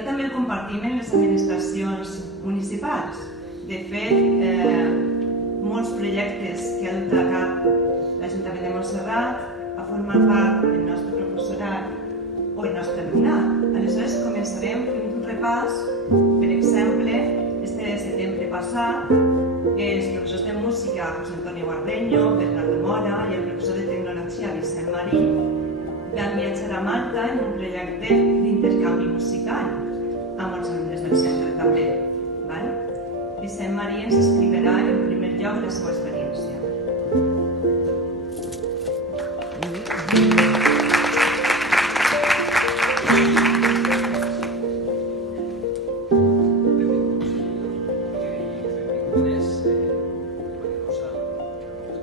aquest també el compartim en les administracions municipals. De fet, molts projectes que ha dut a cap l'Ajuntament de Montserrat ha format part del nostre professorat o el nostre alumnat. Aleshores començarem fent un repàs. Per exemple, este setembre passat, els professors de música José Antonio Guardeño, Bernardo Mora i el professor de tecnologia Vicent Marí van viatjar a Malta en un projecte d'intercanvi musical amb els alumnes del centre també. Vicent Marí ens explicarà en primer lloc la seva experiència.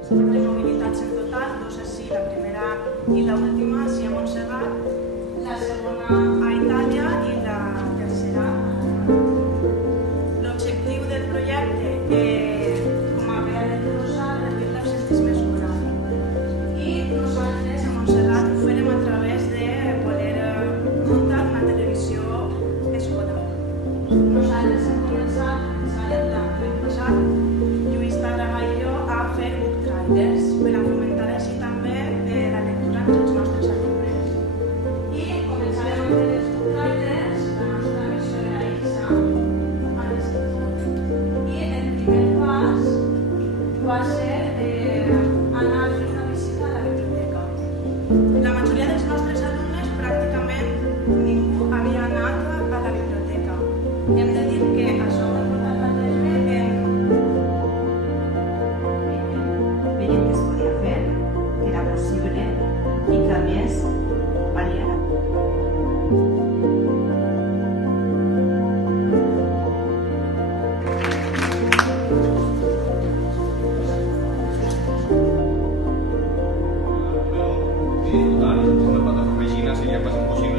De mobilitats en total, dos així, la primera i l'última així a Montserrat, la segona a Itàlia i la tercera a Montserrat. L'objectiu del projecte, com havia dit nosaltres, reduir l'absentisme escolar. I nosaltres a Montserrat ho farem a través de poder muntar una televisió escolar. Nosaltres hem començat l'any passat, Lluís Tàrrega i jo, a fer book trailers per a fomentar així també la lectura entre els nostres alumnes. I començarem a fer els book trailers, la nostra missió era ISA, a les 15. I el primer pas va ser anar a fer una visita a la biblioteca. La majoria dels nostres alumnes, pràcticament ningú havia anat a la biblioteca. Hem de dir que això ho hem portat a terme veient que es podia fer, que era possible i que a més valia la pena. Una plataforma així seria pas impossible